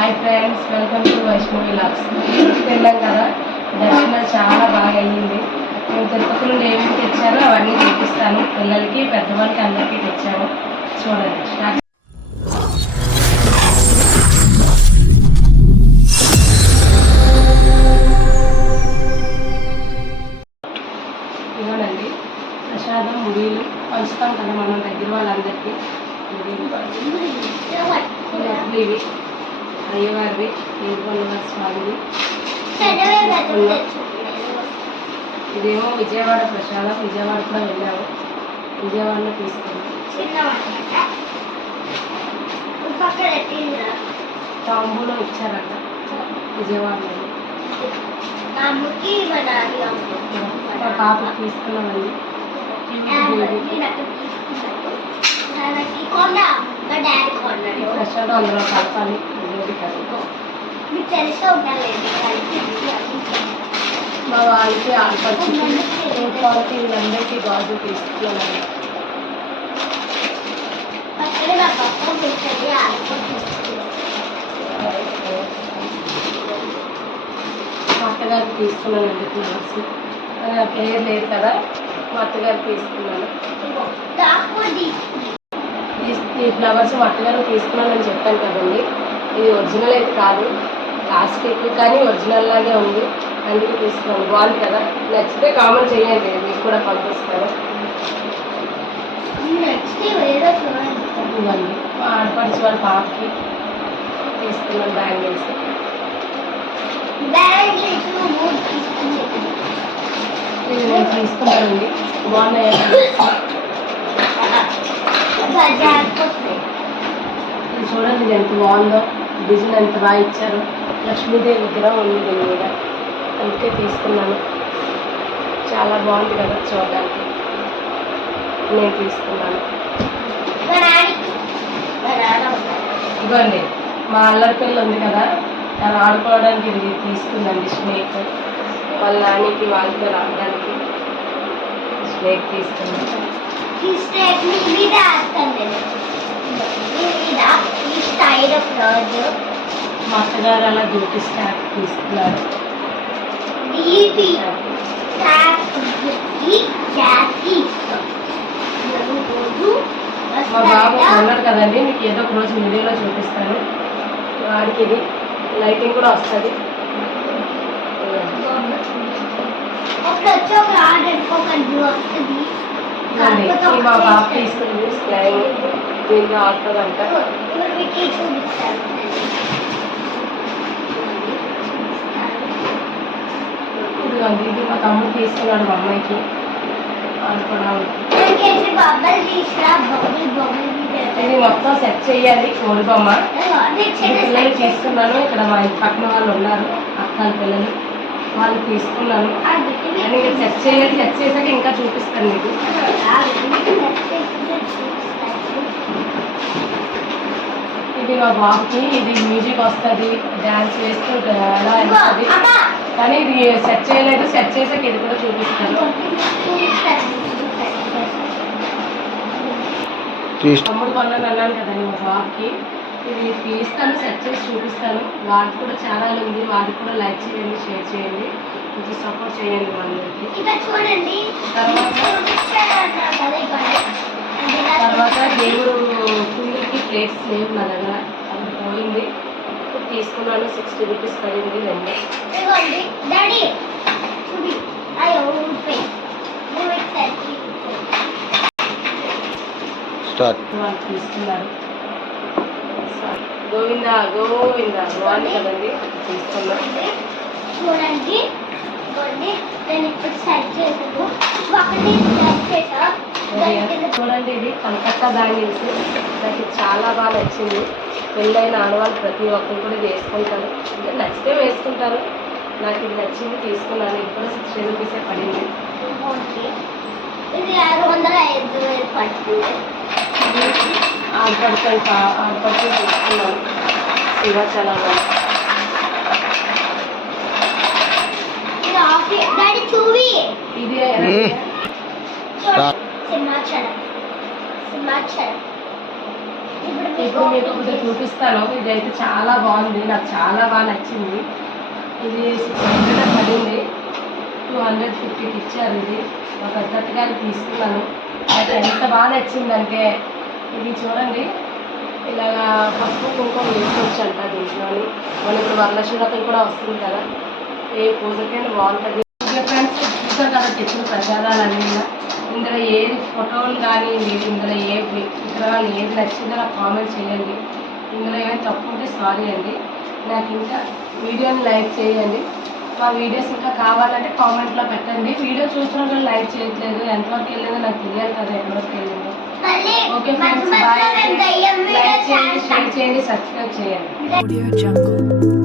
Hi friends, welcome to Vaishnavi logs. తిరుపతికి వెళ్ళాం కదా, దర్శనం చాలా బాగా అయ్యింది. మేము తిరుపతి నుండి ఏమేమి తెచ్చానో అవన్నీ చూపిస్తాను. పిల్లలకి పెద్దవాళ్ళకి అందరికీ తెచ్చాము, చూడండి. ఇవ్వనండి ప్రసాదం ముడిలు పంచుతాం కదా మనం దగ్గర వాళ్ళందరికీ. ఇవి అయ్యవారివి, ఏడుకొండల స్వామివి. ఇదేమో విజయవాడ ప్రసాదం, విజయవాడ కూడా వెళ్ళాము, విజయవాడలో తీసుకున్నాం. తాంబూలో ఇచ్చారట విజయవాడలో. మా పాపకి తీసుకున్నామండి. ప్రసాదం అందులో కలపాలి. మా వాళ్ళకి ఆడపడుచు వాళ్ళకి వీళ్ళందరికీ గాజు తీసుకున్నామండి. మా అత్తగారికి తీసుకున్నానండి ఫ్లవర్స్. పేరు లేదు కదా, మా అత్తగారికి తీసుకున్నాను. ఈ ఫ్లవర్స్ మా అత్తగారికి తీసుకున్నానని చెప్పాను కదండి. ఇది ఒరిజినల్ అయితే కాదు, ప్లాస్టిక్, కానీ ఒరిజినల్ లాగే ఉంది, అందుకే తీసుకున్నాను. బాగుంది కదా, నచ్చితే కామెంట్ చేయండి, మీకు కూడా పంపిస్తాను. ఇవ్వండి మా ఆడపడిచి వాళ్ళ పాపకి తీసుకున్నాను బ్యాంగిల్స్. ఇది నేను తీసుకున్నానండి, బాగున్నాయి. ఇది చూడండి, ఇది ఎంత బాగుందో, డిజైన్ ఎంత బాగా ఇచ్చారు. లక్ష్మీదేవి విగ్రహం ఉంది దీని మీద, అందుకే తీసుకున్నాను. చాలా బాగుంది కదా చూడడానికి, నేను తీసుకున్నాను. ఇవ్వండి మా అల్లరి పిల్ల ఉంది కదా, తను ఆడుకోవడానికి ఇది తీసుకుందండి. స్నేక్ వాళ్ళ నానికి వాళ్ళతో రావడానికి స్నేక్ తీసుకున్నాను. మా అత్తగారు అలా డ్యూటీ స్టాక్ తీసుకున్నారు. మా బాబు ఉన్నాడు కదండి, మీకు ఏదో ఒక రోజు వీడియోలో చూపిస్తాను. వాడికి ఇది లైటింగ్ కూడా వస్తుంది. మా బాబు తీసుకుంది స్లైమ్, దీంట్లో ఆడుతుందంట. ఇదిగోండి, ఇది మా తమ్ముడు తీసుకున్నాడు మా అమ్మాయికి ఆడుకోవడానికి. ఇది మొత్తం సెట్ చేయాలి, కోడి బొమ్మ. పిల్లలు తీసుకున్నాను. ఇక్కడ మా ఇంటి పక్కన వాళ్ళు ఉన్నారు, అక్కల పిల్లలు, వాళ్ళు తీసుకున్నాను. అని సెట్ చేయాలి, సెట్ చేసాక ఇంకా చూపిస్తాను మీకు. ఇది మా బాబుకి, ఇది మ్యూజిక్ వస్తుంది, డ్యాన్స్ వేస్తూ ఎలా వస్తుంది, కానీ ఇది సెట్ చేయలేదు. సెట్ చేసాక ఇది కూడా చూపిస్తాను. తమ్ముడు కొన్నాను అన్నాను కదండి మా బాబుకి, ఇది తీస్తాను, సెట్ చేసి చూపిస్తాను. వాడికి కూడా ఛానల్ ఉంది, వాడికి కూడా లైక్ చేయండి, షేర్ చేయండి, కొంచెం సపోర్ట్ చేయండి వాళ్ళకి. తర్వాత దేవుడు కుండీకి ప్లేట్స్ లేవు నా దగ్గర, అది పోయింది. ఇప్పుడు తీసుకున్నాను, 60 రూపీస్ పడింది రెండు. వాళ్ళు తీసుకున్నారు. గోవిందా గోవిందా, బాగుంది కదండి, తీసుకున్నాను. చూడండి, చూడండి, ఇది కలకత్తా బ్యాంగిల్స్. నాకు చాలా బాగా నచ్చింది. పెళ్ళైన ఆడవాళ్ళు ప్రతి ఒక్కరు కూడా ఇది వేసుకుంటారు, అంటే నచ్చితే వేసుకుంటారు. నాకు ఇది నచ్చింది, తీసుకున్నాను. ఇది కూడా 60 రూపీసే పడింది. ఇది 605 పడుతుంది. ఆడపడుతూ తీసుకున్నాను. శివాచలంలో ఇది సింహాచలం. ఇప్పుడు ఇప్పుడు మీకు ఒకటి చూపిస్తాను. ఇదైతే చాలా బాగుంది, నాకు చాలా బాగా నచ్చింది. ఇది 600 పడింది, 250కి ఇచ్చారు. ఇది మా పెద్దత్త గారికి తీసుకున్నాను. నాకు ఎంత బాగా నచ్చిందంటే ఇది చూడండి, ఇలాగా పసుపు కుంకుమ వేసుకోవచ్చు అంట దీంట్లోని. మన ఇప్పుడు వరలక్ష్మి వ్రతం కూడా వస్తుంది కదా, ఏ పూజకైనా బాగుంటుంది. ఫ్రెండ్స్ చూసారు కదా తెచ్చిన ప్రసాదాలు అన్నీ కూడా. ఇందులో ఏది ఫోటోలు కానీ లేదు, ఇందులో ఏ విగ్రహాలు ఏది నచ్చిందో నాకు కామెంట్ చేయండి. ఇందులో ఏమైనా తప్పు ఉంటే సారీ అండి. నాకు ఇంకా వీడియోని లైక్ చేయండి. మా వీడియోస్ ఇంకా కావాలంటే కామెంట్లో పెట్టండి. వీడియో చూసిన కూడా లైక్ చేయట్లేదు, ఎంతవరకు వెళ్ళిందో నాకు తెలియాలి కదా, ఎంతవరకు వెళ్ళిందో. Okay friends, bye. లైక్ చేయండి, షేర్ చేయండి, సబ్స్క్రైబ్ చేయండి.